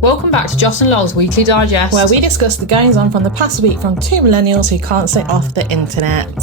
Welcome back to Joss and Lol's Weekly Digest, where we discuss the goings on from the past week from two millennials who can't stay off the internet.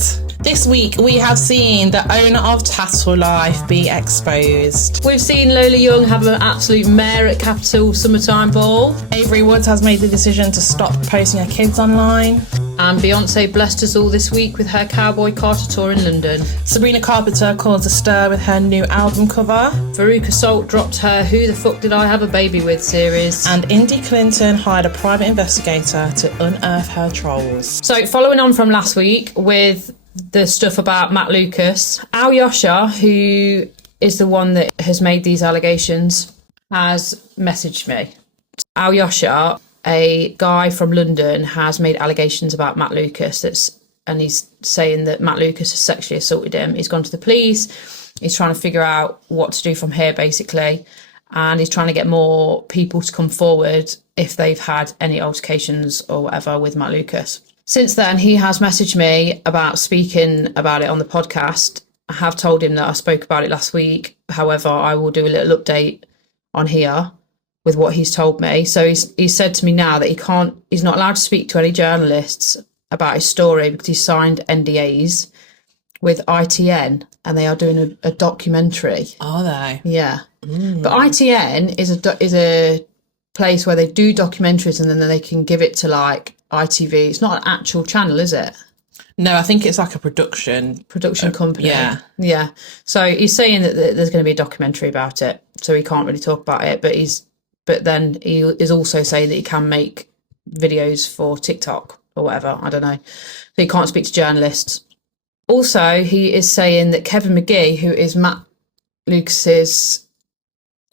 This week, we have seen the owner of Tattle Life be exposed. We've seen Lola Young have an absolute mare at Capital Summertime Ball. Avery Woods has made the decision to stop posting her kids online. And Beyonce blessed us all this week with her Cowboy Carter tour in London. Sabrina Carpenter caused a stir with her new album cover. Veruca Salt dropped her Who the Fuck Did I Have a Baby With series. And Indy Clinton hired a private investigator to unearth her trolls. So following on from last week with the stuff about Matt Lucas, Alyosha, who is the one that has made these allegations, has messaged me. Alyosha, a guy from London, has made allegations about Matt Lucas, and he's saying that Matt Lucas has sexually assaulted him. He's gone to the police. He's trying to figure out what to do from here, basically. And he's trying to get more people to come forward if they've had any altercations or whatever with Matt Lucas. Since then, he has messaged me about speaking about it on the podcast. I have told him that I spoke about it last week. However, I will do a little update on here with what he's told me. So he's said to me now that he's not allowed to speak to any journalists about his story because he's signed NDAs with ITN and they are doing a documentary. Are they? Yeah. But ITN is a place where they do documentaries and then they can give it to like ITV. It's not an actual channel, is it? No, I think it's like a production company. Yeah. So he's saying that there's going to be a documentary about it, so he can't really talk about it. But then he is also saying that he can make videos for TikTok or whatever. I don't know. So he can't speak to journalists. Also, he is saying that Kevin McGee, who is Matt Lucas's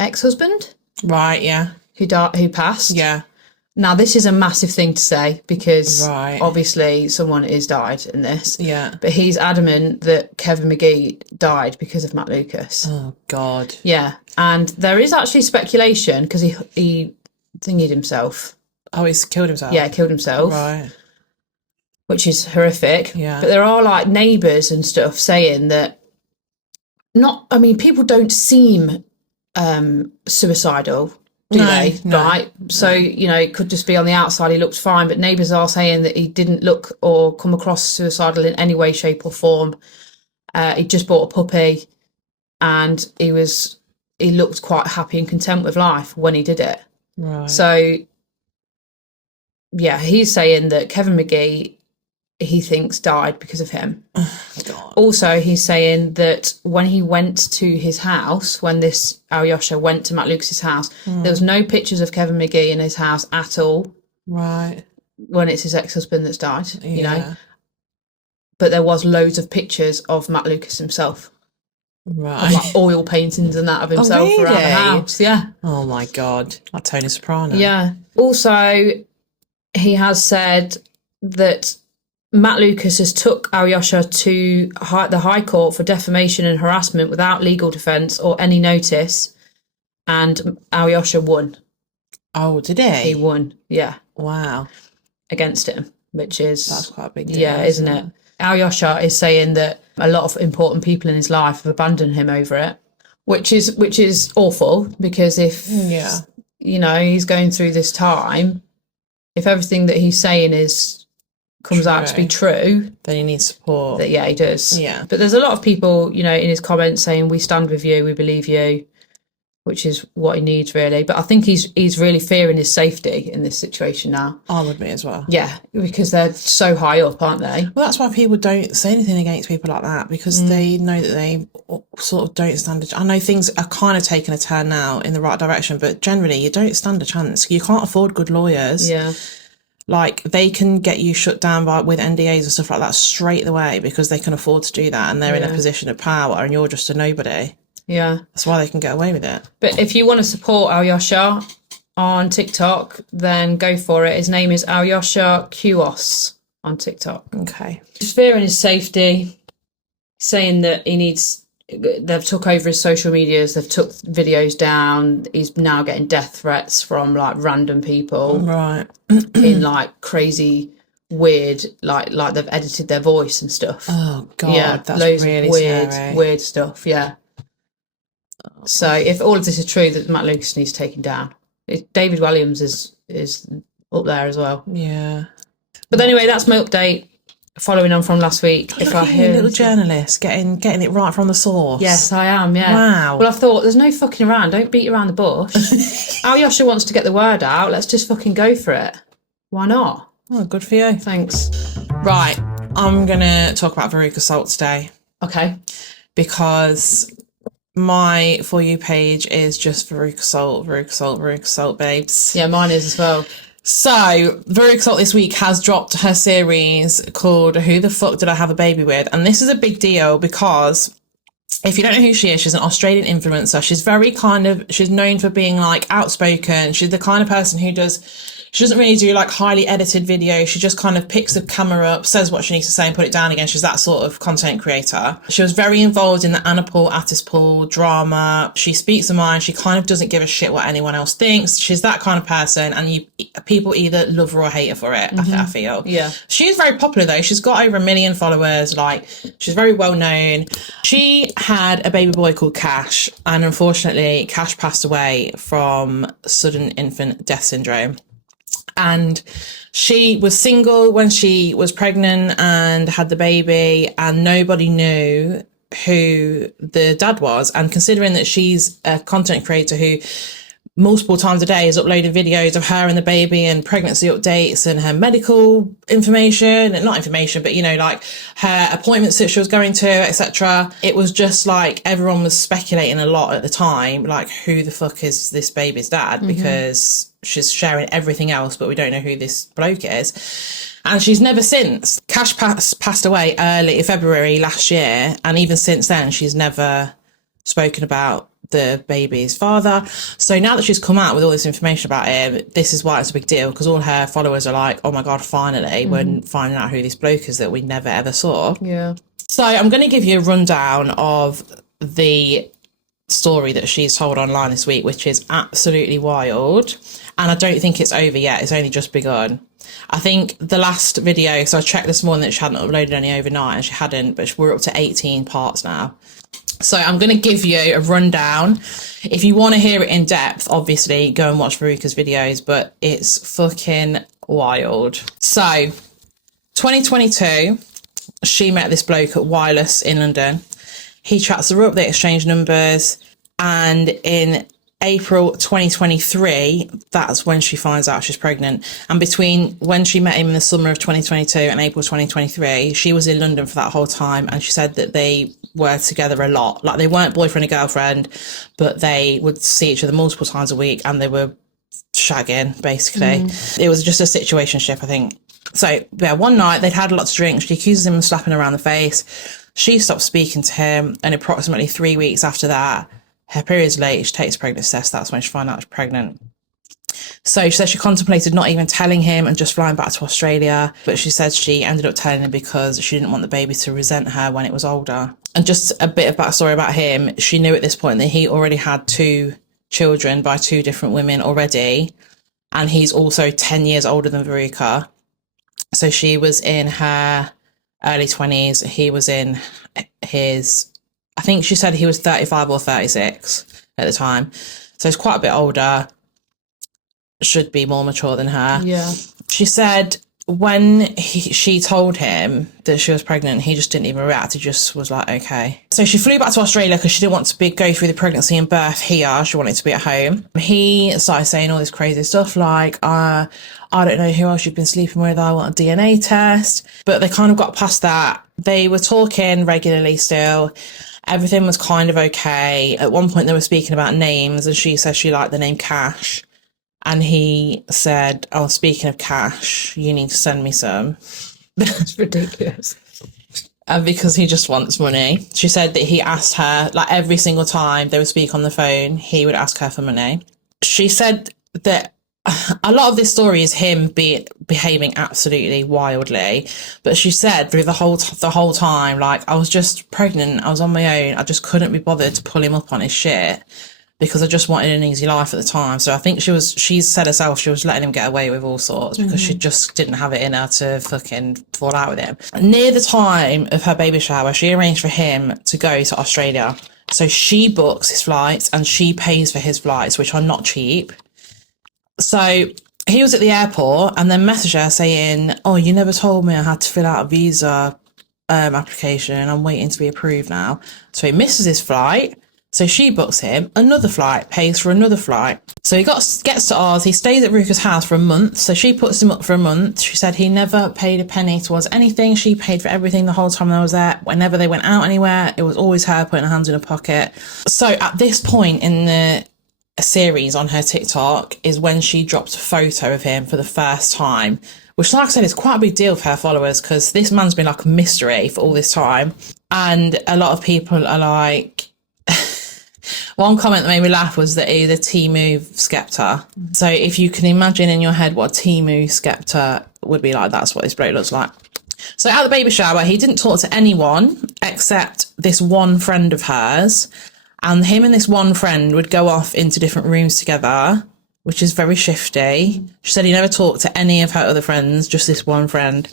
ex-husband, right? Yeah, who passed. Yeah. Now, this is a massive thing to say because obviously someone has died in this. Yeah. But he's adamant that Kevin McGee died because of Matt Lucas. Oh, God. Yeah. And there is actually speculation because he thingied himself. Oh, he's killed himself? Yeah, killed himself. Right. Which is horrific. Yeah. But there are like neighbours and stuff saying that people don't seem suicidal. Do they? No, right. So, it could just be on the outside he looked fine, but neighbours are saying that he didn't look or come across suicidal in any way, shape or form. He just bought a puppy and he looked quite happy and content with life when he did it. Right. So, yeah, he's saying that Kevin McGee, he thinks died because of him. Oh, God. Also, he's saying that when he went to his house, when this Alyosha went to Matt Lucas's house, there was no pictures of Kevin McGee in his house at all. Right. When it's his ex-husband that's died, But there was loads of pictures of Matt Lucas himself. Right. Of, like, oil paintings and that of himself around the house. Yeah. Oh, my God. Like Tony Soprano. Yeah. Also, he has said that Matt Lucas has took Alyosha to the High Court for defamation and harassment without legal defence or any notice, and Alyosha won. Oh, did he? He won, yeah. Wow. Against him, That's quite a big deal. Yeah, isn't it? Alyosha is saying that a lot of important people in his life have abandoned him over it, which is awful because if he's going through this time, if everything that he's saying comes out to be true, then he needs support. Yeah, he does. Yeah. But there's a lot of people, in his comments saying, we stand with you, we believe you, which is what he needs, really. But I think he's really fearing his safety in this situation now. I would be as well. Yeah, because they're so high up, aren't they? Well, that's why people don't say anything against people like that, because they know that they sort of don't stand a chance. I know things are kind of taking a turn now in the right direction, but generally you don't stand a chance. You can't afford good lawyers. Yeah. Like, they can get you shut down with NDAs and stuff like that straight away because they can afford to do that and they're in a position of power and you're just a nobody. Yeah. That's why they can get away with it. But if you want to support Alyosha on TikTok, then go for it. His name is Alyosha Kuos on TikTok. Okay. He's fearing his safety, saying that they've took over his social medias, they've took videos down, he's now getting death threats from like random people. Right. In like crazy weird like they've edited their voice and stuff. Oh, God. Yeah, that's loads really of scary. weird stuff, yeah. So if all of this is true, that Matt Lucas needs taken down. David Williams is up there as well. Yeah. But anyway, that's my update. Following on from last week. Look at you, little journalist, getting it right from the source. Yes, I am, yeah. Wow. Well, I thought, there's no fucking around. Don't beat around the bush. Alyosha wants to get the word out. Let's just fucking go for it. Why not? Oh, good for you. Thanks. Right, I'm going to talk about Veruca Salt today. Okay. Because my For You page is just Veruca Salt, Veruca Salt, Veruca Salt, babes. Yeah, mine is as well. So, Veruca Salt this week has dropped her series called Who the Fuck Did I Have a Baby With? And this is a big deal because if you don't know who she is, she's an Australian influencer. She's she's known for being like outspoken. She's the kind of person who she doesn't really do like highly edited videos. She just kind of picks the camera up, says what she needs to say and put it down again. She's that sort of content creator. She was very involved in the Anna Paul, Attis Paul drama. She speaks her mind. She kind of doesn't give a shit what anyone else thinks. She's that kind of person, and people either love her or hate her for it, I feel. Yeah. She's very popular though. She's got over 1 million followers. Like, she's very well known. She had a baby boy called Cash, and unfortunately Cash passed away from sudden infant death syndrome. And she was single when she was pregnant and had the baby, and nobody knew who the dad was. And considering that she's a content creator who multiple times a day is uploading videos of her and the baby and pregnancy updates and her medical information, and not information, but, you know, like her appointments that she was going to, etc. It was just like everyone was speculating a lot at the time, like, who the fuck is this baby's dad? Because she's sharing everything else, but we don't know who this bloke is. And she's never since. Cash passed away early February last year, and even since then she's never spoken about the baby's father. So now that she's come out with all this information about him, this is why it's a big deal, because all her followers are like, oh my god, finally we're finding out who this bloke is that we never ever saw. Yeah. So I'm going to give you a rundown of the story that she's told online this week, which is absolutely wild, and I don't think it's over yet. It's only just begun. I think the last video, so I checked this morning that she hadn't uploaded any overnight, and she hadn't, but we're up to 18 parts now. So I'm going to give you a rundown. If you want to hear it in depth, obviously go and watch Veruca's videos, but it's fucking wild. So 2022, she met this bloke at Wireless in London. He chats her up, they exchange numbers, and in April 2023, that's when she finds out she's pregnant. And between when she met him in the summer of 2022 and April 2023, she was in London for that whole time, and she said that they were together a lot. Like, they weren't boyfriend and girlfriend, but they would see each other multiple times a week, and they were shagging, basically. It was just a situationship, I think. So, yeah, one night they'd had a lot to drink. She accuses him of slapping her around the face. She stopped speaking to him, and approximately 3 weeks after that, her period's late, she takes a pregnancy test. That's when she found out she's pregnant. So she said she contemplated not even telling him and just flying back to Australia, but she said she ended up telling him because she didn't want the baby to resent her when it was older. And just a bit of backstory about him, she knew at this point that he already had 2 children by 2 different women already, and he's also 10 years older than Veruca. So she was in her early 20s, he was in his, I think she said he was 35 or 36 at the time. So he's quite a bit older, should be more mature than her. Yeah. She said when she told him that she was pregnant, he just didn't even react. He just was like, okay. So she flew back to Australia because she didn't want to go through the pregnancy and birth here. She wanted to be at home. He started saying all this crazy stuff like, I don't know who else you've been sleeping with. I want a DNA test. But they kind of got past that. They were talking regularly still. Everything was kind of okay. At one point they were speaking about names, and she said she liked the name Cash. And he said, oh, speaking of cash, you need to send me some. That's ridiculous. And because he just wants money. She said that he asked her, like, every single time they would speak on the phone, he would ask her for money. She said that a lot of this story is him behaving absolutely wildly. But she said through the whole time, like, I was just pregnant, I was on my own, I just couldn't be bothered to pull him up on his shit, because I just wanted an easy life at the time. So I think she said herself she was letting him get away with all sorts because she just didn't have it in her to fucking fall out with him. Near the time of her baby shower, she arranged for him to go to Australia. So she books his flights and she pays for his flights, which are not cheap. So he was at the airport and then messaged her saying, oh, you never told me I had to fill out a visa application and I'm waiting to be approved now. So he misses his flight. So she books him another flight, pays for another flight. So he gets to Oz. He stays at Veruca's house for a month. So she puts him up for a month. She said he never paid a penny towards anything. She paid for everything the whole time I was there. Whenever they went out anywhere, it was always her putting her hands in her pocket. So at this point in the series on her TikTok is when she dropped a photo of him for the first time, which, like I said, is quite a big deal for her followers because this man's been like a mystery for all this time. And a lot of people are like, one comment that made me laugh was that he's a Temu scepter. So if you can imagine in your head what a Temu scepter would be like, that's what this bloke looks like. So at the baby shower, he didn't talk to anyone except this one friend of hers. And him and this one friend would go off into different rooms together, which is very shifty. She said he never talked to any of her other friends, just this one friend.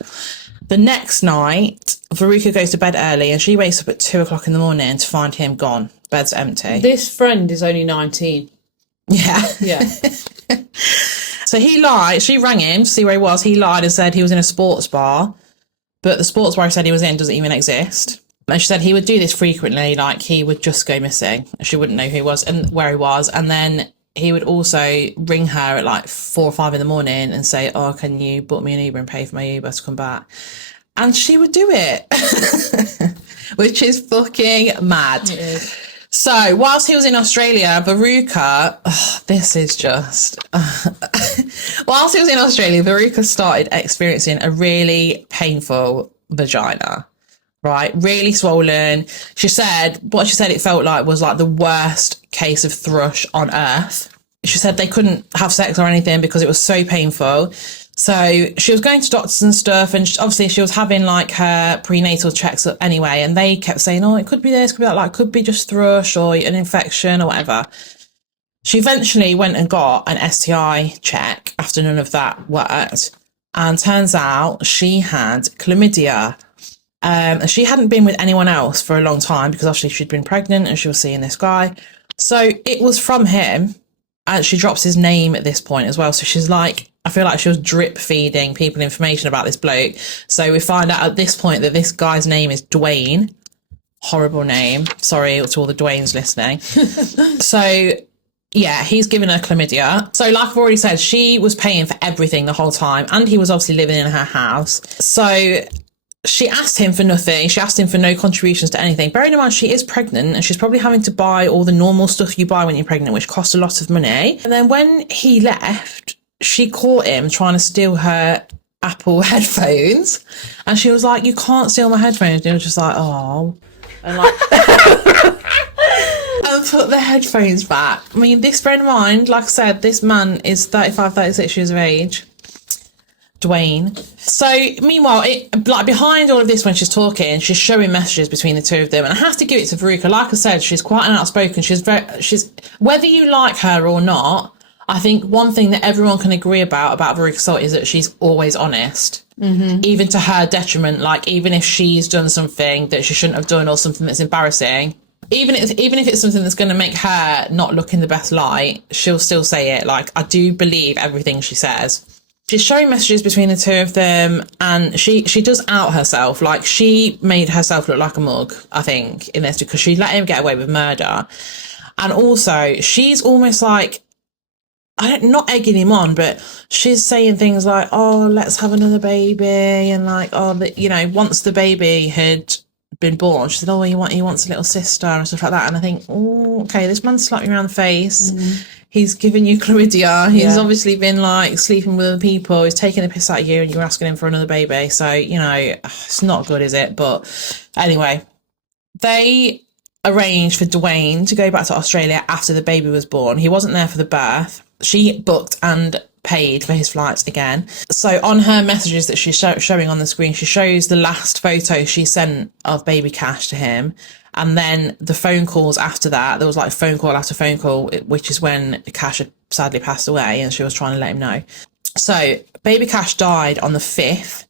The next night, Veruca goes to bed early and she wakes up at 2 o'clock in the morning to find him gone. Bed's empty. This friend is only 19. Yeah. Yeah. So he lied. She rang him to see where he was. He lied and said he was in a sports bar, but the sports bar he said he was in doesn't even exist. And she said he would do this frequently, like he would just go missing. She wouldn't know who he was and where he was. And then he would also ring her at like 4 or 5 in the morning and say, oh, can you book me an Uber and pay for my Uber to come back? And she would do it, which is fucking mad. It is. So whilst he was in Australia, Veruca, this is just, whilst he was in Australia, Veruca started experiencing a really painful vagina, right? Really swollen. She said it felt like was like the worst case of thrush on earth. She said they couldn't have sex or anything because it was so painful. So she was going to doctors and stuff, and obviously she was having like her prenatal checks anyway, and they kept saying, oh, it could be this, could be that, like could be just thrush or an infection or whatever. She eventually went and got an STI check after none of that worked, and turns out she had chlamydia. She hadn't been with anyone else for a long time because obviously she'd been pregnant and she was seeing this guy. So it was from him, and she drops his name at this point as well. So she's like, I feel like she was drip feeding people information about this bloke. So we find out at this point that this guy's name is Dwayne. Horrible name. Sorry to all the Dwaynes listening. So yeah, he's given her chlamydia. So like I've already said, she was paying for everything the whole time, and he was obviously living in her house. So she asked him for nothing. She asked him for no contributions to anything. Bearing in mind, she is pregnant and she's probably having to buy all the normal stuff you buy when you're pregnant, which costs a lot of money. And then when he left, she caught him trying to steal her Apple headphones. And she was like, you can't steal my headphones. And he was just like, oh. And like, and put the headphones back. I mean, this friend of mine, like I said, this man is 35, 36 years of age. Dwayne. So meanwhile, like behind all of this, when she's talking, she's showing messages between the two of them, and I have to give it to Veruca. Like I said, she's quite an outspoken. She's whether you like her or not, I think one thing that everyone can agree about Veruca Salt is that she's always honest, even to her detriment. Like even if she's done something that she shouldn't have done or something that's embarrassing, even if it's something that's going to make her not look in the best light, she'll still say it. Like I do believe everything she says. She's showing messages between the two of them, and she does out herself. Like she made herself look like a mug, I think, in this, because she let him get away with murder. And also she's almost like, not egging him on, but she's saying things like, oh, let's have another baby, and like, oh, once the baby had been born, she said, oh, he wants a little sister and stuff like that. And I think, oh, okay, this man slapped me around the face. He's given you chlamydia. He's obviously been like sleeping with other people. He's taking the piss out of you, and you're asking him for another baby. So, it's not good, is it? But anyway, they arranged for Dwayne to go back to Australia after the baby was born. He wasn't there for the birth. She booked and paid for his flights again. So on her messages that she's showing on the screen, she shows the last photo she sent of baby Cash to him. And then the phone calls after that, there was like phone call after phone call, which is when Cash had sadly passed away and she was trying to let him know. So baby Cash died on the 5th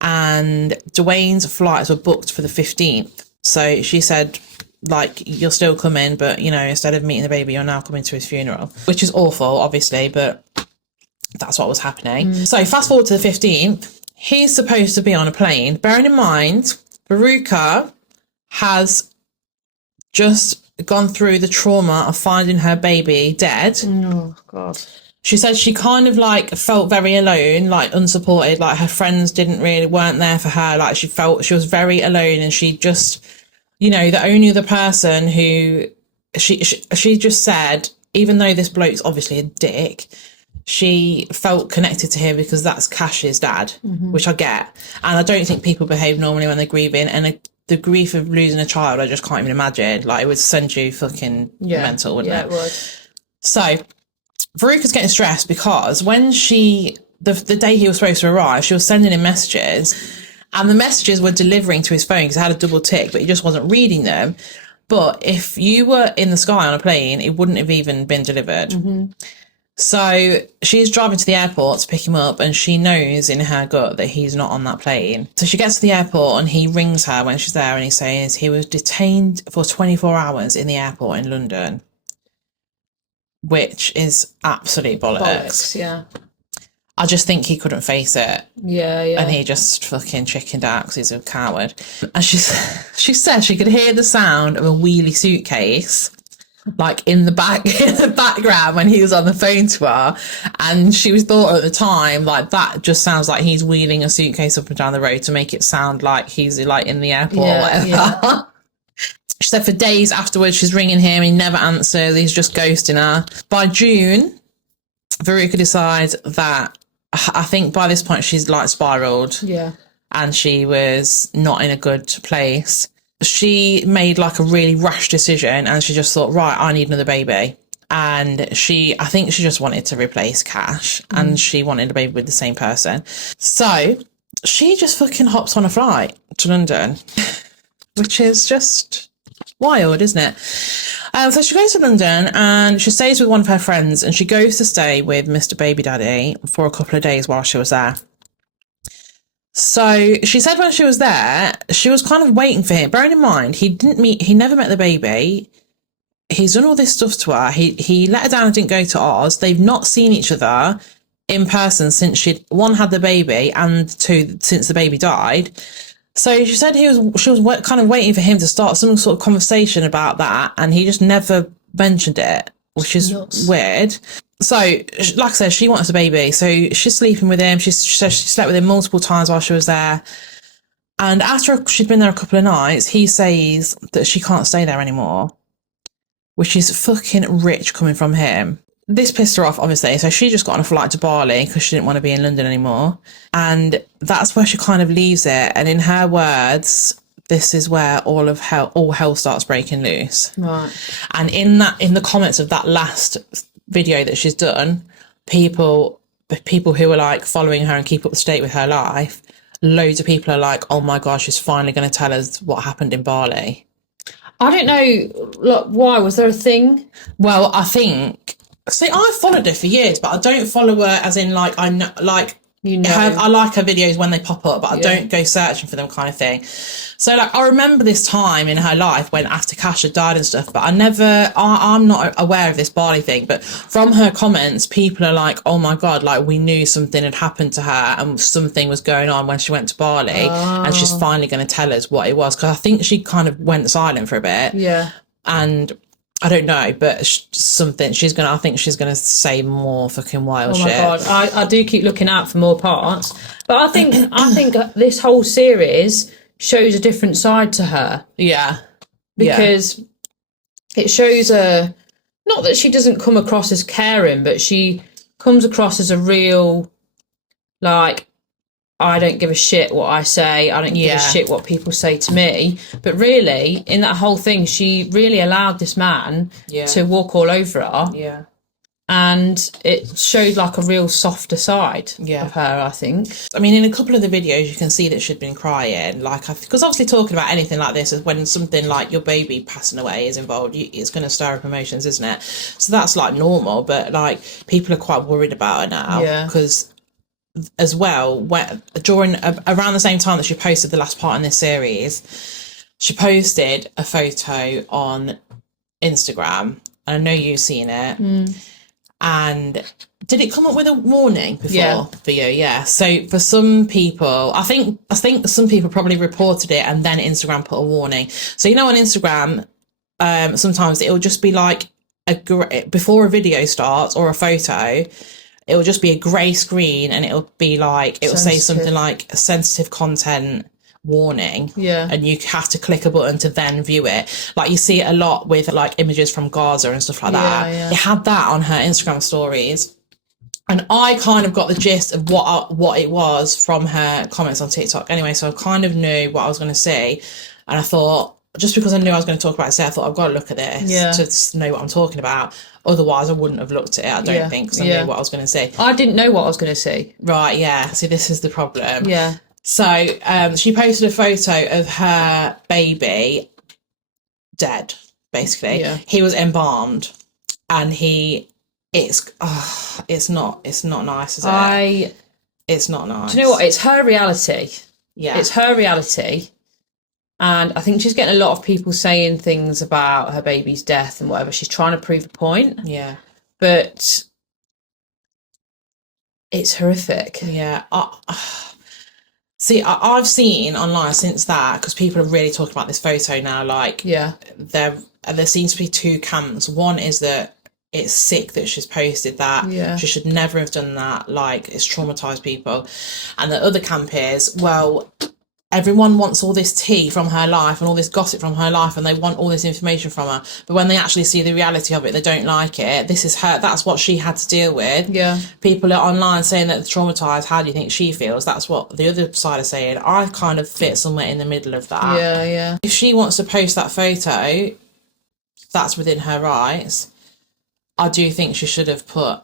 and Dwayne's flights were booked for the 15th. So she said, like, you're still coming, but, instead of meeting the baby, you're now coming to his funeral, which is awful, obviously. But that's what was happening. So fast forward to the 15th, he's supposed to be on a plane. Bearing in mind, Veruca has just gone through the trauma of finding her baby dead. Oh, God. She said she kind of like felt very alone, like unsupported, like her friends weren't there for her. Like she felt she was very alone, and she just, you know, the only other person who she just said, even though this bloke's obviously a dick, she felt connected to him because that's Cash's dad, which I get. And I don't think people behave normally when they're grieving, and the grief of losing a child, I just can't even imagine. Like, it would send you fucking mental, wouldn't it? Yeah, it would. So Veruca's getting stressed because when the day he was supposed to arrive, she was sending him messages, and the messages were delivering to his phone because it had a double tick, but he just wasn't reading them. But if you were in the sky on a plane, it wouldn't have even been delivered. So she's driving to the airport to pick him up, and she knows in her gut that he's not on that plane. So she gets to the airport and he rings her when she's there, and he says he was detained for 24 hours in the airport in London, which is absolute bollocks. Yeah. I just think he couldn't face it. Yeah. And he just fucking chickened out because he's a coward. And she said she could hear the sound of a wheelie suitcase like in the background when he was on the phone to her, and she was thought at the time, like, that just sounds like he's wheeling a suitcase up and down the road to make it sound like he's like in the airport or whatever. She said for days afterwards she's ringing him, he never answers, he's just ghosting her. By June, Veruca decides that, I think by this point she's like spiraled, and she was not in a good place. She made like a really rash decision, and she just thought, right, I need another baby. And I think she just wanted to replace Cash, and she wanted a baby with the same person. So she just fucking hops on a flight to London, which is just wild, isn't it? So she goes to London and she stays with one of her friends, and she goes to stay with Mr. Baby Daddy for a couple of days while she was there. So she said when she was there, she was kind of waiting for him. Bearing in mind, he never met the baby. He's done all this stuff to her. He let her down and didn't go to Oz. They've not seen each other in person since she'd, one, had the baby, and two, since the baby died. So she said she was kind of waiting for him to start some sort of conversation about that, and he just never mentioned it, which is weird. So, like I said, she wants a baby. So she's sleeping with him. She said she slept with him multiple times while she was there. And after she'd been there a couple of nights, he says that she can't stay there anymore, which is fucking rich coming from him. This pissed her off, obviously. So she just got on a flight to Bali because she didn't want to be in London anymore. And that's where she kind of leaves it. And in her words, this is where all hell starts breaking loose. Right. And in the comments of that last video that she's done, people who are like following her and keep up to date with her life, loads of people are like, oh my gosh, she's finally going to tell us what happened in Bali. I don't know, look, why? Was there a thing? Well, I think, see, I followed her for years, but I don't follow her as in like, I know, like, I like her videos when they pop up, but I don't go searching for them, kind of thing. So like, I remember this time in her life when after Cash had died and stuff, but I'm not aware of this Bali thing. But from her comments, people are like, oh my God, like, we knew something had happened to her and something was going on when she went to Bali, and she's finally going to tell us what it was. Because I think she kind of went silent for a bit. Yeah. And I don't know, but I think she's gonna say more fucking wild shit. Oh my God, I do keep looking out for more parts, but I think this whole series shows a different side to her. Yeah, because it shows her, not that she doesn't come across as caring, but she comes across as a real, like, I don't give a shit what I say. I don't give a shit what people say to me. But really, in that whole thing, she really allowed this man to walk all over her. Yeah. And it showed like a real softer side of her, I think. I mean, in a couple of the videos, you can see that she'd been crying. Like, because obviously talking about anything like this is when something like your baby passing away is involved, it's going to stir up emotions, isn't it? So that's like normal. But like, people are quite worried about her now because, as well, around the same time that she posted the last part in this series, she posted a photo on Instagram, and I know you've seen it, and Did it come up with a warning before Yeah. for you? Yeah. So for some people, I think some people probably reported it and then Instagram put a warning. So, you know, on Instagram, sometimes it'll just be like before a video starts or a photo, it will just be a grey screen and it'll be like, it will say something like sensitive content warning. Yeah. And you have to click a button to then view it. Like you see it a lot with like images from Gaza and stuff like that. Yeah. It had that on her Instagram stories. And I kind of got the gist of what it was from her comments on TikTok anyway. So I kind of knew what I was going to see. And I thought, just because I knew I was going to talk about it, I thought I've got to look at this to know what I'm talking about. Otherwise, I wouldn't have looked at it, I don't think, because I knew what I was going to see. I didn't know what I was going to see. Right, yeah. See, this is the problem. Yeah. So she posted a photo of her baby dead, basically. Yeah. He was embalmed and it's not nice, is it? It's not nice. Do you know what? It's her reality. Yeah. It's her reality. And I think she's getting a lot of people saying things about her baby's death and whatever. She's trying to prove a point. Yeah. But it's horrific. Yeah. See, I've seen online since that, because people are really talking about this photo now, like, there seems to be two camps. One is that it's sick that she's posted that. Yeah. She should never have done that. Like, it's traumatized people. And the other camp is, well, everyone wants all this tea from her life and all this gossip from her life and they want all this information from her. But when they actually see the reality of it, they don't like it. This is her. That's what she had to deal with. Yeah. People are online saying that they're traumatized. How do you think she feels? That's what the other side are saying. I kind of fit somewhere in the middle of that. Yeah, yeah. If she wants to post that photo, that's within her rights. I do think she should have put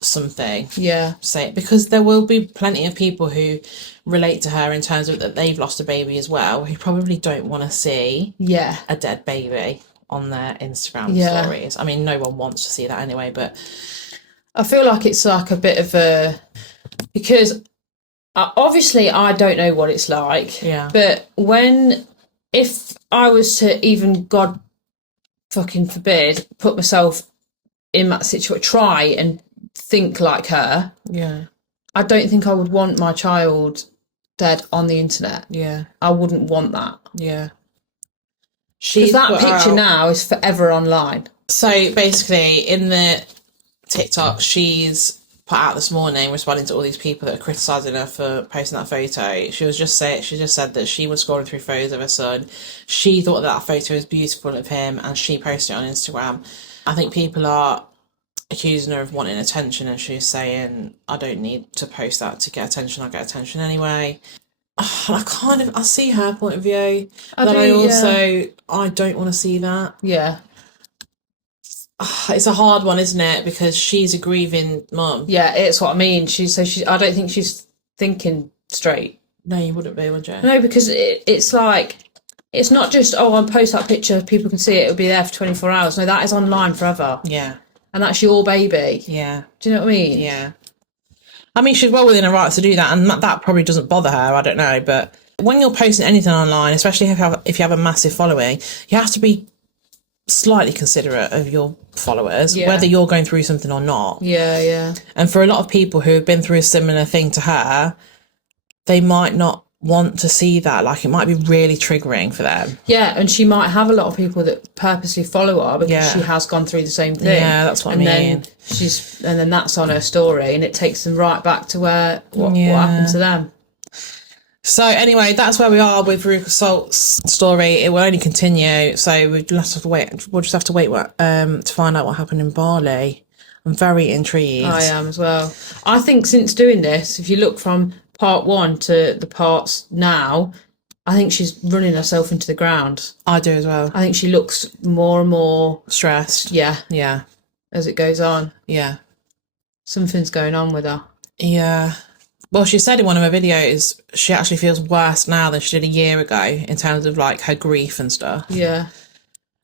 something. Yeah. Say it, because there will be plenty of people who relate to her in terms of that they've lost a baby as well, who probably don't want to see a dead baby on their Instagram stories. I mean, no one wants to see that anyway, but I feel like it's like a bit of a, because obviously I don't know what it's like. Yeah. But if I was to, even God fucking forbid, put myself in that situation, try and think like her. Yeah. I don't think I would want my child dead on the internet. Yeah. I wouldn't want that. Yeah. Because that picture now is forever online. So basically, in the TikTok, she's put out this morning responding to all these people that are criticising her for posting that photo. She just said that she was scrolling through photos of her son. She thought that photo was beautiful of him and she posted it on Instagram. I think people are accusing her of wanting attention, and she's saying, I don't need to post that to get attention, I get attention anyway. I see her point of view, I don't want to see that. Yeah. It's a hard one, isn't it? Because she's a grieving mum. Yeah, it's what I mean. I don't think she's thinking straight. No, you wouldn't be, would you? No, because it's like, it's not just, I'll post that picture, people can see it, it'll be there for 24 hours. No, that is online forever. Yeah. And that's your baby. Yeah. Do you know what I mean? Yeah. I mean, she's well within her rights to do that, and that probably doesn't bother her, I don't know. But when you're posting anything online, especially if you have a massive following, you have to be slightly considerate of your followers, whether you're going through something or not. Yeah, yeah. And for a lot of people who have been through a similar thing to her, they might not want to see that. Like, it might be really triggering for them. Yeah, and she might have a lot of people that purposely follow her because she has gone through the same thing. Yeah, that's what I mean. And then that's on her story, and it takes them right back to what happened to them. So anyway, that's where we are with Veruca Salt's story. It will only continue, so we'll just have to wait to find out what happened in Bali. I'm very intrigued. I am as well. I think since doing this, if you look from part 1 to the parts now, I think she's running herself into the ground. I do as well. I think she looks more and more stressed. Yeah. Yeah. As it goes on. Yeah. Something's going on with her. Yeah. Well, she said in one of her videos she actually feels worse now than she did a year ago in terms of like her grief and stuff. Yeah.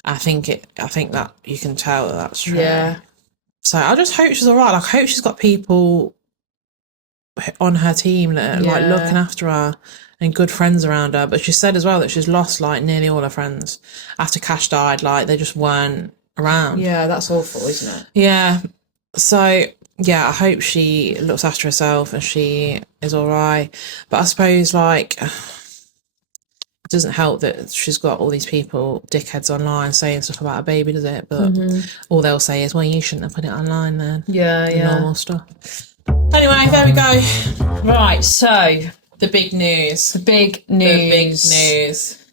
I think that you can tell that's true. Yeah. So I just hope she's all right. Like, I hope she's got people on her team that are like looking after her and good friends around her. But she said as well that she's lost like nearly all her friends after Cash died. Like, they just weren't around. Yeah, that's awful, isn't it? Yeah. So yeah, I hope she looks after herself and she is all right. But I suppose, like, it doesn't help that she's got all these people, dickheads online saying stuff about a baby, does it? But all they'll say is, well, you shouldn't have put it online then. Yeah, Normal stuff. Anyway, there we go. Right, so The big news. the big news.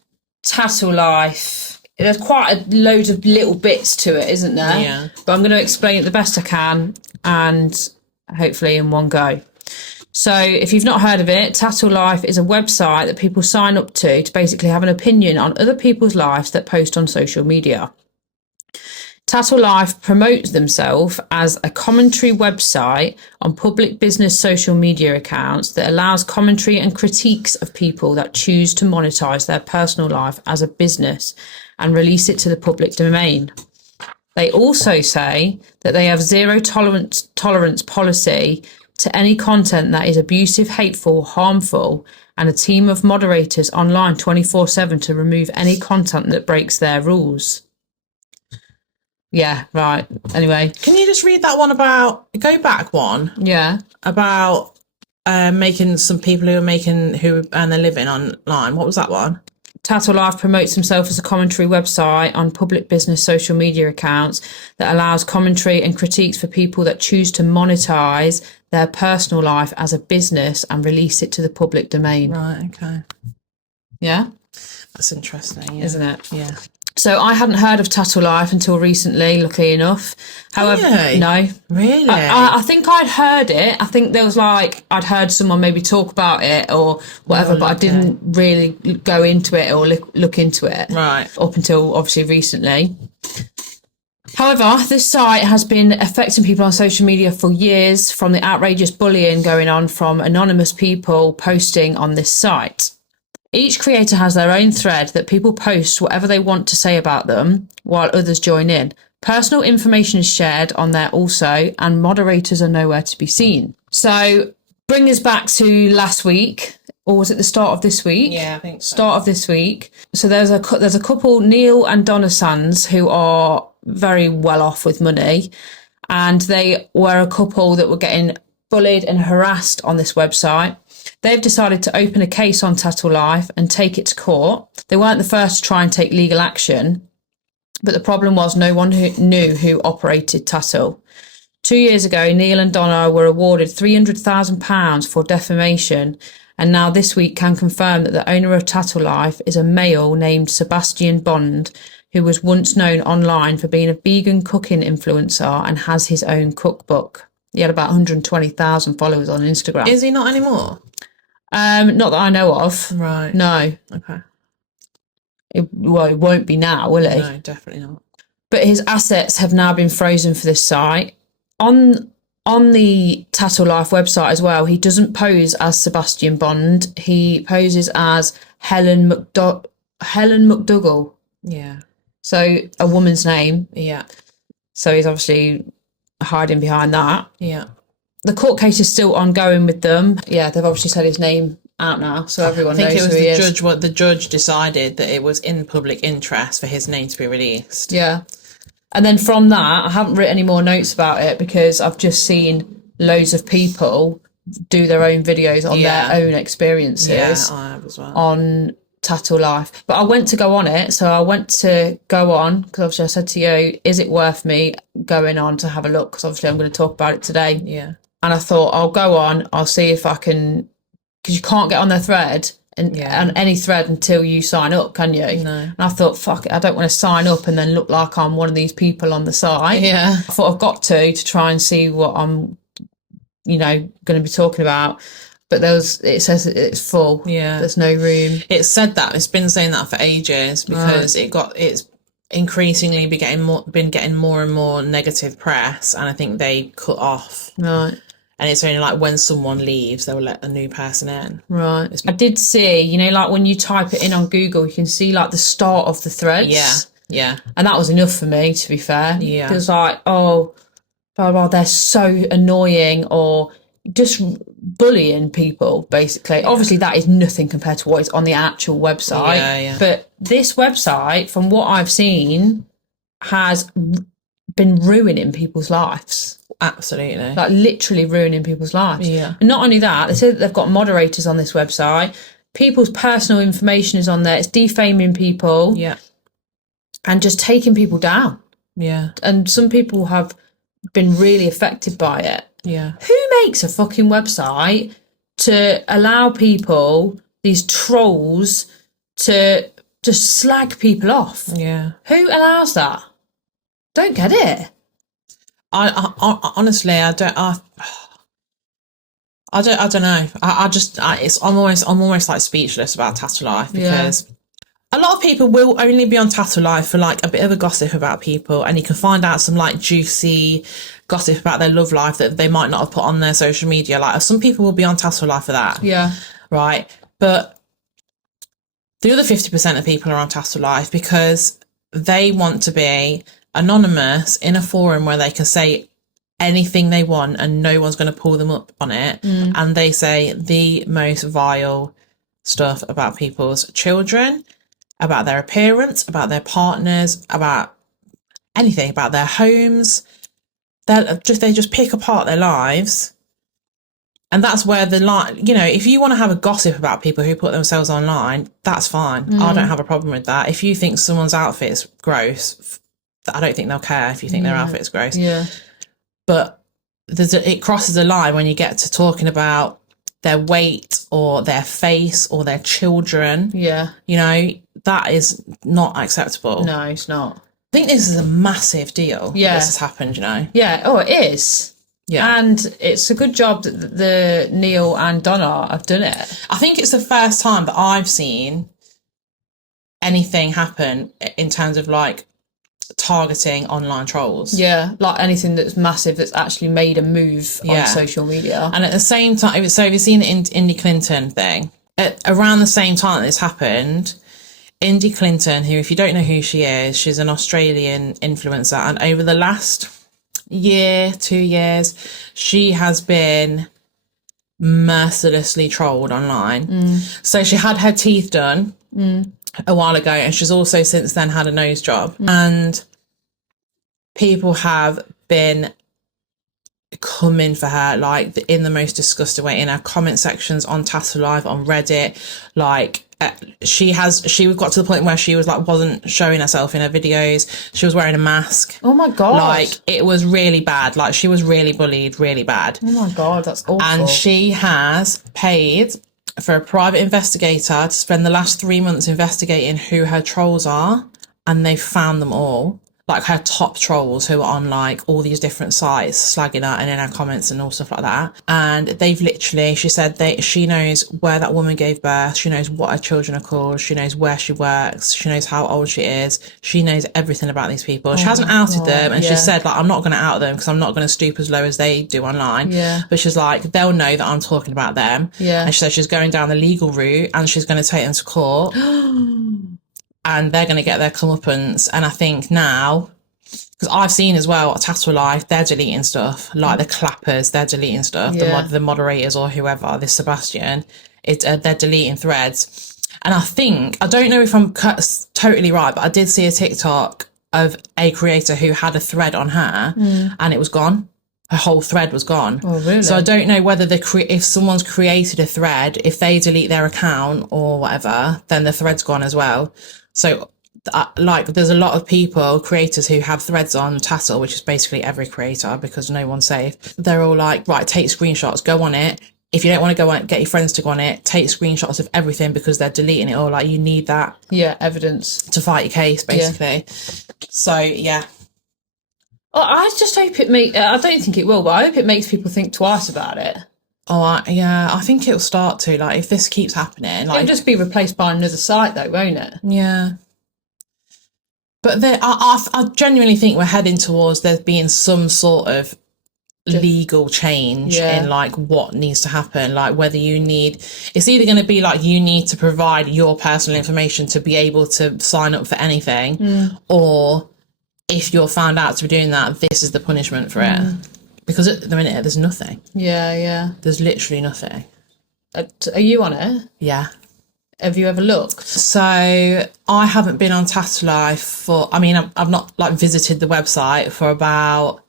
Tattle Life. There's quite a load of little bits to it, isn't there? Yeah. But I'm going to explain it the best I can and hopefully in one go. So if you've not heard of it, Tattle Life is a website that people sign up to basically have an opinion on other people's lives that post on social media. Tattle Life promotes themselves as a commentary website on public business social media accounts that allows commentary and critiques of people that choose to monetize their personal life as a business and release it to the public domain. They also say that they have zero tolerance policy to any content that is abusive, hateful, harmful, and a team of moderators online 24/7 to remove any content that breaks their rules. Yeah, right. Anyway. Can you just read that one go back one, Yeah. about making some people who earn their living online? What was that one? Tattle Life promotes himself as a commentary website on public business social media accounts that allows commentary and critiques for people that choose to monetize their personal life as a business and release it to the public domain. Right, okay. Yeah? That's interesting, yeah. Isn't it? Yeah. So I hadn't heard of Tattle Life until recently, luckily enough. However, Really? no. Really? I think I'd heard it. I think there was I'd heard someone maybe talk about it or whatever, but I didn't really go into it or look into it. Right. Up until obviously recently. However, this site has been affecting people on social media for years, from the outrageous bullying going on from anonymous people posting on this site. Each creator has their own thread that people post whatever they want to say about them, while others join in. Personal information is shared on there also, and moderators are nowhere to be seen. So, bring us back to last week, or was it the start of this week? Yeah, I think so. Start of this week. So there's a couple, Neil and Donna Sands, who are very well off with money, and they were a couple that were getting bullied and harassed on this website. They've decided to open a case on Tattle Life and take it to court. They weren't the first to try and take legal action, but the problem was no one knew who operated Tattle. 2 years ago, Neil and Donna were awarded £300,000 for defamation, and now this week can confirm that the owner of Tattle Life is a male named Sebastian Bond, who was once known online for being a vegan cooking influencer and has his own cookbook. He had about 120,000 followers on Instagram. Is he not anymore? Not that I know of. Right. No. Okay. It won't be now, will he? No, definitely not. But his assets have now been frozen for this site. On the Tattle Life website as well, he doesn't pose as Sebastian Bond. He poses as Helen McDougall. Yeah. So a woman's name. Yeah. So he's obviously hiding behind that. Yeah. The court case is still ongoing with them. Yeah, they've obviously said his name out now, so everyone knows who he is. I think it was judge. What the judge decided that it was in public interest for his name to be released. Yeah, and then from that, I haven't written any more notes about it because I've just seen loads of people do their own videos on their own experiences. Yeah, I have as well. On Tattle Life, but I went to go on it, so I went to go on because obviously I said to you, is it worth me going on to have a look? Because obviously I'm going to talk about it today. Yeah. And I thought, I'll go on, I'll see if I can, because you can't get on their thread and any thread until you sign up, can you? No. And I thought, fuck it, I don't want to sign up and then look like I'm one of these people on the site. Yeah. I thought I've got to try and see what I'm, going to be talking about. But it says it's full. Yeah. There's no room. It said that. It's been saying that for ages because it's increasingly been getting more and more negative press, and I think they cut off. Right. And it's only like when someone leaves, they'll let a new person in. Right. I did see, like when you type it in on Google, you can see like the start of the threads. Yeah. Yeah. And that was enough for me, to be fair. Yeah. It was like, oh, blah, blah, they're so annoying, or just bullying people, basically. Yeah. Obviously, that is nothing compared to what is on the actual website. Yeah. But this website, from what I've seen, has been ruining people's lives. Absolutely. like literally ruining people's lives. Yeah. And not only that, they say that they've got moderators on this website. People's personal information is on there. It's defaming people. Yeah. And just taking people down. Yeah. And some people have been really affected by it. Yeah. Who makes a fucking website to allow people, these trolls, to just slag people off? Yeah. Who allows that? Don't get it. I honestly, I don't know. I'm almost like speechless about Tattle Life, because a lot of people will only be on Tattle Life for like a bit of a gossip about people, and you can find out some like juicy gossip about their love life that they might not have put on their social media. Like some people will be on Tattle Life for that. Yeah. Right. But the other 50% of people are on Tattle Life because they want to be anonymous in a forum where they can say anything they want and no one's going to pull them up on it. And they say the most vile stuff about people's children, about their appearance, about their partners, about anything, about their homes. They just pick apart their lives. And that's where the line, you know, if you want to have a gossip about people who put themselves online, that's fine. I don't have a problem with that. If you think someone's outfit's gross, I don't think they'll care if you think their outfit's gross. Yeah. But it crosses a line when you get to talking about their weight or their face or their children. Yeah. You know, that is not acceptable. No, it's not. I think this is a massive deal. Yeah. This has happened, you know. Yeah. Oh, it is. Yeah. And it's a good job that the Neil and Donna have done it. I think it's the first time that I've seen anything happen in terms of like targeting online trolls. Yeah, like anything that's massive that's actually made a move on social media. And at the same time, so have you seen the Indy Clinton thing? Around the same time this happened, Indy Clinton, who, if you don't know who she is, she's an Australian influencer, and over the last year, 2 years, she has been mercilessly trolled online. So she had her teeth done a while ago, and she's also since then had a nose job, and people have been coming for her like in the most disgusting way, in her comment sections on Tattle Life, on Reddit. Like she got to the point where she was like wasn't showing herself in her videos. She was wearing a mask. Oh my god. Like it was really bad. Like she was really bullied really bad. Oh my god, that's awful. And she has paid for a private investigator to spend the last 3 months investigating who her trolls are, and they've found them all. Like her top trolls who are on like all these different sites slagging her and in her comments and all stuff like that. And they've literally, she said she knows where that woman gave birth. She knows what her children are called. She knows where she works. She knows how old she is. She knows everything about these people. She hasn't outed them. And she said like, I'm not going to out them because I'm not going to stoop as low as they do online. Yeah. But she's like, they'll know that I'm talking about them. Yeah. And she said she's going down the legal route and she's going to take them to court. And they're going to get their comeuppance. And I think now, because I've seen as well, Tattle Life, they're deleting stuff. Like the clappers, they're deleting stuff. Yeah. The moderators or whoever, this Sebastian, they're deleting threads. And I think, I don't know if I'm totally right, but I did see a TikTok of a creator who had a thread on her and it was gone. Her whole thread was gone. Oh, really? So I don't know whether if someone's created a thread, if they delete their account or whatever, then the thread's gone as well. So like there's a lot of people, creators who have threads on Tattle, which is basically every creator because no one's safe. They're all like, right, take screenshots, go on it. If you don't want to go on it, get your friends to go on it, take screenshots of everything because they're deleting it all. Like you need that. Yeah, evidence. To fight your case, basically. Yeah. So, yeah. Well, I just hope I don't think it will, but I hope it makes people think twice about it. Oh, I think it'll start to, like, if this keeps happening. Like, it'll just be replaced by another site, though, won't it? Yeah. But I genuinely think we're heading towards there being some sort of legal change in, like, what needs to happen. Like, whether it's either going to be, like, you need to provide your personal information to be able to sign up for anything, or if you're found out to be doing that, this is the punishment for it. Because at the minute, there's nothing. Yeah. There's literally nothing. Are you on it? Yeah. Have you ever looked? So I haven't been on Tattle Life I've not like visited the website for about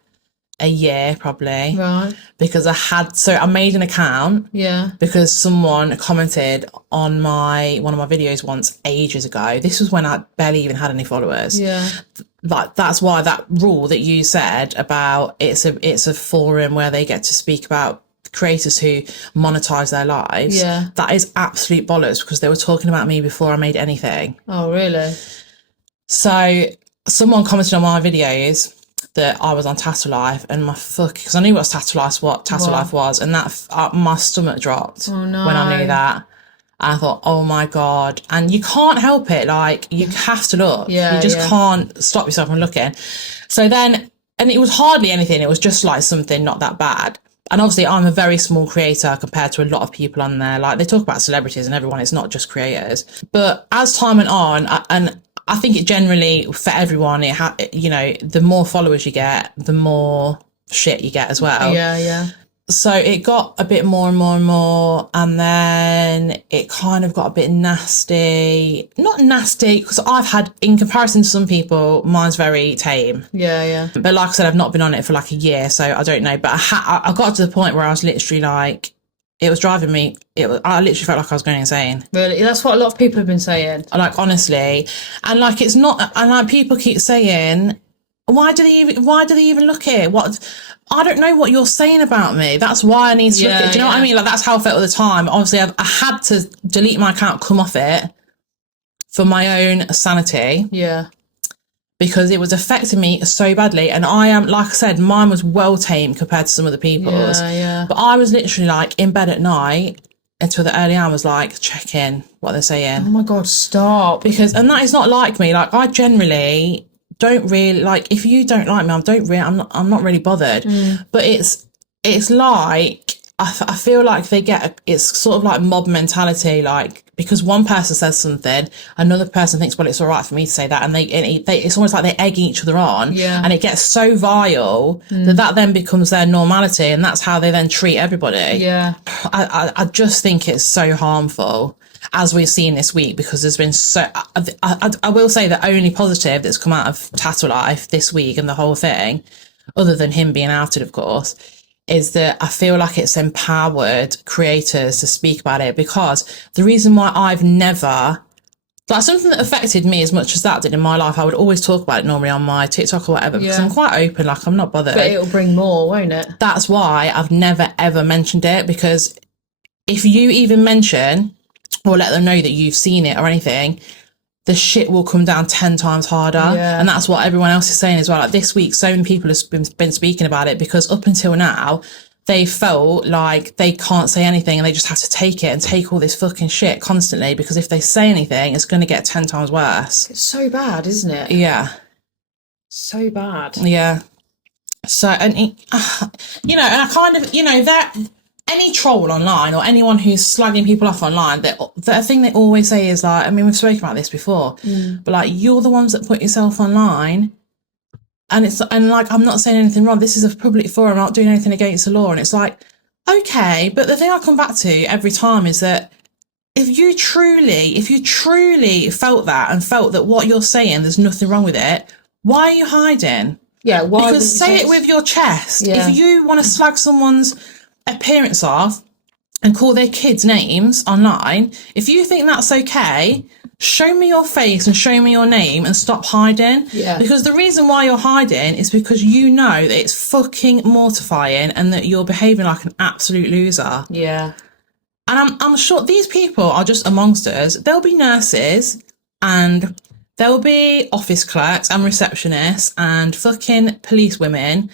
a year probably. Right. Because I made an account. Yeah. Because someone commented on one of my videos once ages ago. This was when I barely even had any followers. Yeah. Like, that's why that rule that you said about it's a forum where they get to speak about creators who monetize their lives. Yeah. That is absolute bollocks, because they were talking about me before I made anything. Oh, really? So someone commented on my videos that I was on Tattle Life, and because I knew what Tattle Life was, and that my stomach dropped Oh, no. when I knew that. And I thought, oh my God. And you can't help it. Like, you have to look. Yeah, you just can't stop yourself from looking. So then, and it was hardly anything. It was just like something not that bad. And obviously I'm a very small creator compared to a lot of people on there. Like, they talk about celebrities and everyone, it's not just creators. But as time went on, and I think it generally, for everyone, the more followers you get, the more shit you get as well. Yeah, yeah. So it got a bit more and more and more, and then it kind of got a bit nasty. Not nasty, because I've had, in comparison to some people, mine's very tame. Yeah, yeah. But like I said, I've not been on it for like a year, so I don't know. But I got to the point where I was literally like, it was driving me. I literally felt like I was going insane. Really? That's what a lot of people have been saying. Like, honestly. And like, it's not, and like, people keep saying, why do they even look here? I don't know what you're saying about me. That's why I need to look at it. Do you know what I mean? Like, that's how I felt at the time. Obviously, I had to delete my account, come off it for my own sanity. Yeah. Because it was affecting me so badly. And I am, like I said, mine was well tamed compared to some of the people's. Yeah, yeah. But I was literally like in bed at night until the early hours, like checking what they're saying. Oh my God, stop. And that is not like me. Like, I generally don't really, like, if you don't like me, I'm not really bothered. But it's like, I feel like it's sort of like mob mentality, like, because one person says something, another person thinks, well, it's all right for me to say that, and it's almost like they're egging each other on, and it gets so vile that then becomes their normality, and that's how they then treat everybody. Yeah. I just think it's so harmful, as we've seen this week, because there's been I will say the only positive that's come out of Tattle Life this week and the whole thing, other than him being outed, of course, is that I feel like it's empowered creators to speak about it. Because the reason why I've never, like, something that affected me as much as that did in my life, I would always talk about it normally on my TikTok or whatever, because I'm quite open, like, I'm not bothered. But it'll bring more, won't it? That's why I've never ever mentioned it, because if you even mention or let them know that you've seen it or anything, the shit will come down 10 times harder. Yeah. And that's what everyone else is saying as well. Like, this week, so many people have been speaking about it, because up until now, they felt like they can't say anything, and they just have to take it and take all this fucking shit constantly, because if they say anything, it's going to get 10 times worse. It's so bad, isn't it? Yeah. So bad. Yeah. So, and and I kind of, that any troll online or anyone who's slagging people off online, the thing they always say is like, I mean, we've spoken about this before, but like, you're the ones that put yourself online, and like, I'm not saying anything wrong. This is a public forum. I'm not doing anything against the law. And it's like, okay, but the thing I come back to every time is that if you truly felt that, and felt that what you're saying, there's nothing wrong with it, why are you hiding? Yeah, why? Because say it with your chest. Yeah. If you want to slag someone's appearance off and call their kids names online, if you think that's okay, show me your face and show me your name and stop hiding. Yeah. Because the reason why you're hiding is because you know that it's fucking mortifying and that you're behaving like an absolute loser. Yeah. And I'm sure these people are just amongst us. There'll be nurses, and there'll be office clerks and receptionists and fucking police women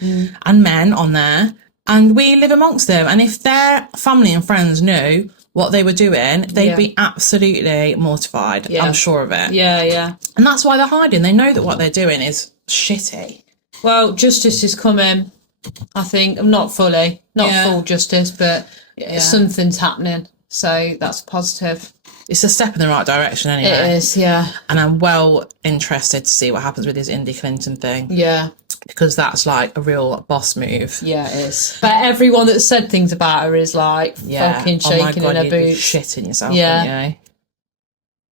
and men on there. And we live amongst them. And if their family and friends knew what they were doing, they'd be absolutely mortified. Yeah. I'm sure of it. Yeah, yeah. And that's why they're hiding. They know that what they're doing is shitty. Well, justice is coming, I think. Not fully. Not full justice, but something's happening. So that's positive. It's a step in the right direction anyway. It is, yeah. And I'm well interested to see what happens with this Indy Clinton thing. Yeah. Because that's like a real boss move. Yeah, it is. But everyone that said things about her is like fucking shaking in her boots. Shitting yourself, yeah. You?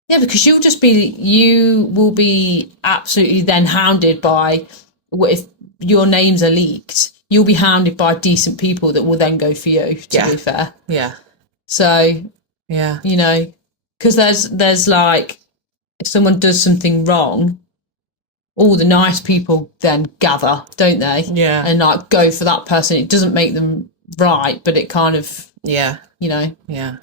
Yeah, because you will be absolutely then hounded by, if your names are leaked, you'll be hounded by decent people that will then go for you, to be fair. Yeah. So, Yeah. you know, because there's like, if someone does something wrong, all the nice people then gather, don't they? Yeah. And like go for that person. It doesn't make them right, but it kind of, Yeah. you know. Yeah.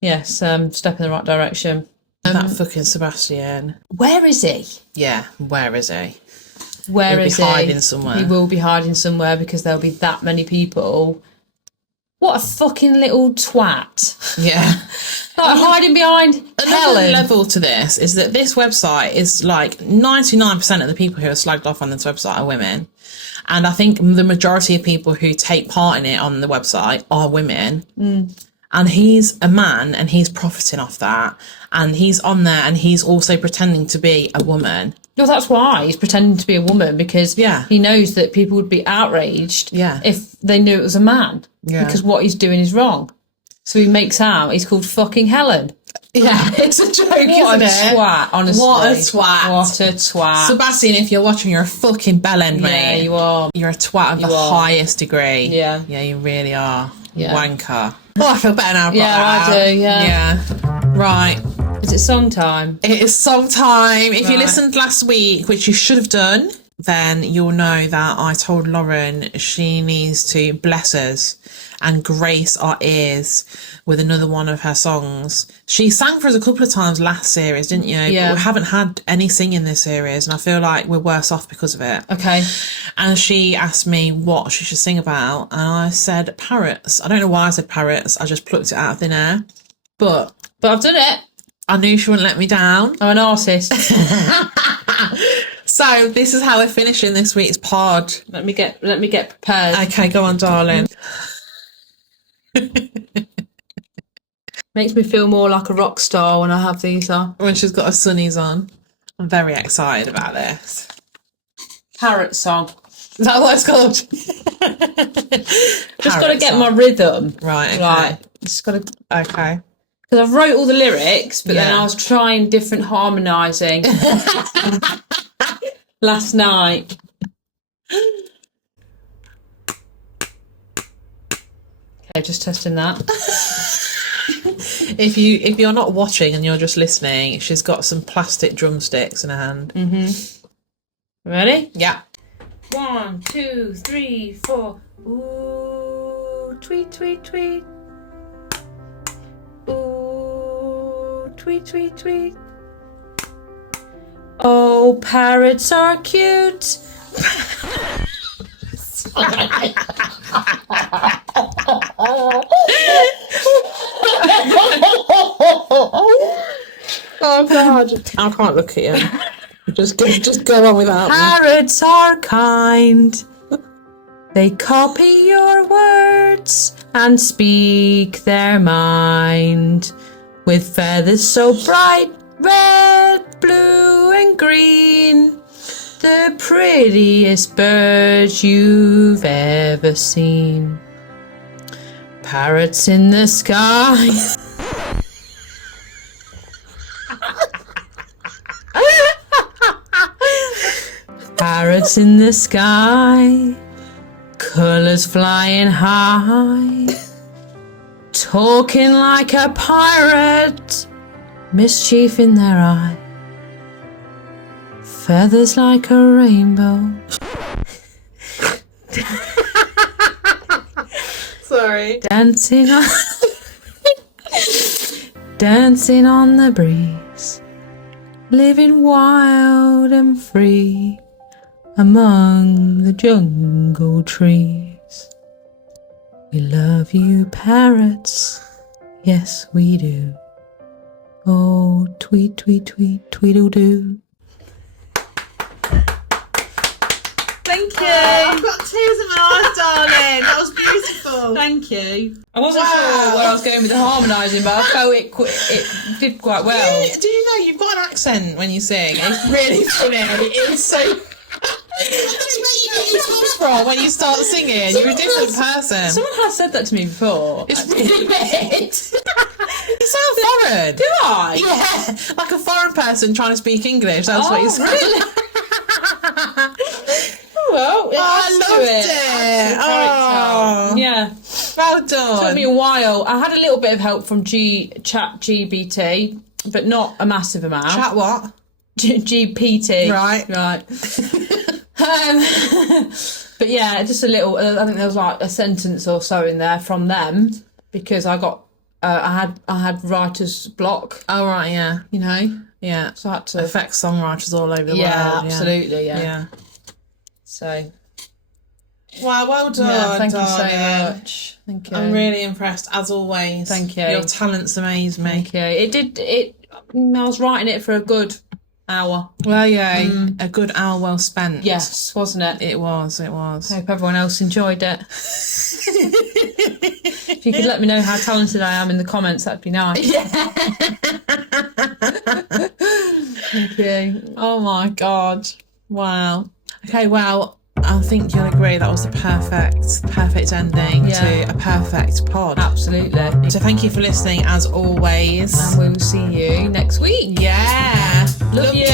Yes, step in the right direction. That fucking Sebastian. Where is he? Yeah, where is he? Where He'll is be he? hiding somewhere. He will be hiding somewhere because there'll be that many people. What a fucking little twat. Yeah. Like hiding behind Another Helen. level to this is that this website is like 99% of the people who are slagged off on this website are women. And I think the majority of people who take part in it on the website are women. And he's a man and he's profiting off that. And he's on there and he's also pretending to be a woman. No, that's why he's pretending to be a woman, because Yeah. he knows that people would be outraged if they knew it was a man. Yeah. Because what he's doing is wrong. So he makes out he's called fucking Helen. Yeah, it's a joke, What isn't a it? twat, honestly. What a twat. What a twat. Sebastian, if you're watching, you're a fucking bellend, mate. Yeah, you are. You're a twat of the are. highest degree. Yeah. Yeah, you really are. Yeah. Wanker. Oh, I feel better now. I've got Yeah, that I out. do, yeah. Yeah. Right. Is it song time? It is song time. If you Right. listened last week, which you should have done, then you'll know that I told Lauren she needs to bless us and grace our ears with another one of her songs. She sang for us a couple of times last series, didn't you? Yeah. But we haven't had any singing this series, and I feel like we're worse off because of it. Okay. And she asked me what she should sing about, and I said parrots. I don't know why I said parrots. I just plucked it out of thin air. But But I've done it. I knew she wouldn't let me down. I'm an artist. So this is how we're finishing this week's pod. Let me get prepared. Okay, go on, darling. Makes me feel more like a rock star when I have these on. When she's got her sunnies on. I'm very excited about this. Parrot song. Is that what it's called? Just got to get my rhythm. Right, okay. Right. Just got to... Okay. Because I wrote all the lyrics, but then Yeah. I was trying different harmonising last night. Okay, just testing that. If you're not watching and you're just listening, she's got some plastic drumsticks in her hand. Ready? Yeah. 1, 2, 3, 4. Ooh, tweet, tweet, tweet. Ooh, tweet, tweet, tweet. Oh, parrots are cute. Oh God, I can't look at you. Just go on without me. Parrots are kind. They copy your words and speak their mind with feathers so bright, red, blue, and green. The prettiest birds you've ever seen. Parrots in the sky. Parrots in the sky, colours flying high, talking like a pirate, mischief in their eye, feathers like a rainbow. Sorry. Dancing on, dancing on the breeze, living wild and free among the jungle trees. We love you, parrots, yes we do. Oh, tweet, tweet, tweet, tweedledoo. Thank you. I've got tears in my eyes, darling. That was beautiful. Thank you. I wasn't sure where I was going with the harmonising, but I felt it did quite well. Do you know you've got an accent when you sing? It's really funny. It's so. That's where you get your voice from when you start singing. You're a different person. Someone has said that to me before. It's really weird. You sound foreign. Do I? Yeah, like a foreign person trying to speak English. That's what you sound. Really? well, I loved it. Oh, Yeah. well done. Took me a while. I had a little bit of help from ChatGPT, but not a massive amount. Chat what? GPT. Right. But yeah, just a little. I think there was like a sentence or so in there from them because I got. I had writer's block. Oh right, yeah, You know. yeah. So I had to. Affects songwriters all over the Yeah, world. absolutely. Yeah. Yeah. So. Wow, well done. Yeah, thank you darling. so much. Thank you. I'm really impressed as always. Thank you. Your talents amaze me. Thank you. I was writing it for a good hour. Well, yeah, a good hour well spent. Yes, wasn't it? It was. I hope everyone else enjoyed it. If you could let me know how talented I am in the comments, that'd be nice. Yeah. Thank you. Oh my God. Wow. Okay, well, I think you'll agree that was the perfect ending to a perfect pod. Absolutely. So thank you for listening as always. And we will see you next week. Yeah. Love you.